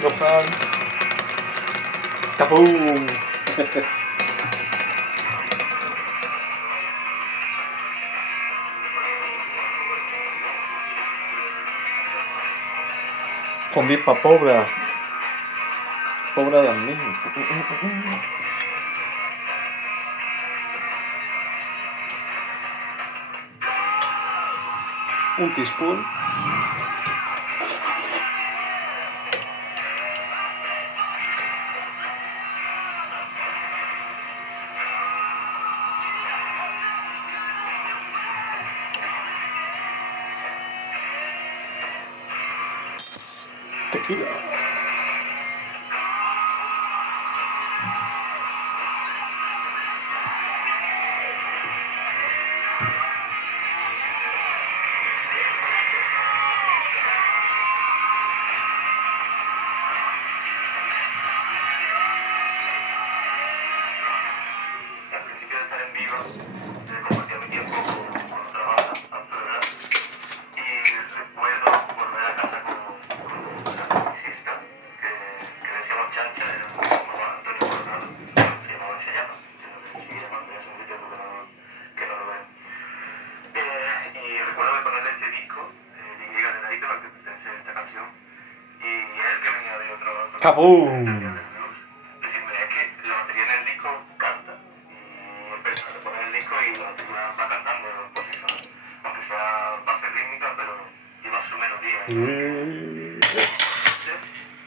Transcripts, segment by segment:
No Hans. ¡Capum! Fondue pa' pobres. Pobre de mi. Un teaspoon. Tequila. ¡Capum! Decirme, es que la batería en el disco canta y empiezas a poner el disco y la batería va cantando por sí sola, aunque sea base rítmica, pero lleva su melodía.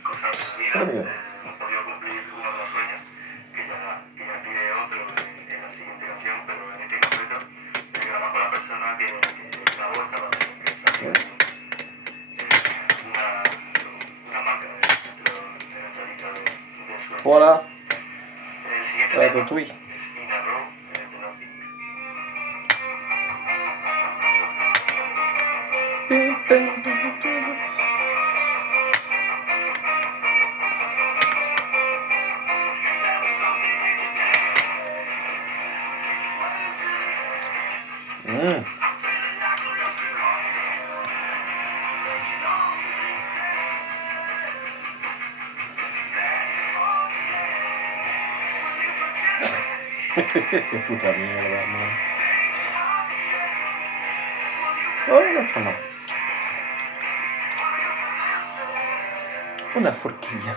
Cosas de la vida, hemos podido cumplir uno de los sueños, que ya diré otro en la siguiente canción, pero en este concreto grabar con la persona que grabó esta batería, que es una marca dentro de nuestra lista de sueños. Hola. El siguiente La tema Tutui. es In a Row de Nothing. Puta mierda, hermano. Ay, no, no. Una forquilla.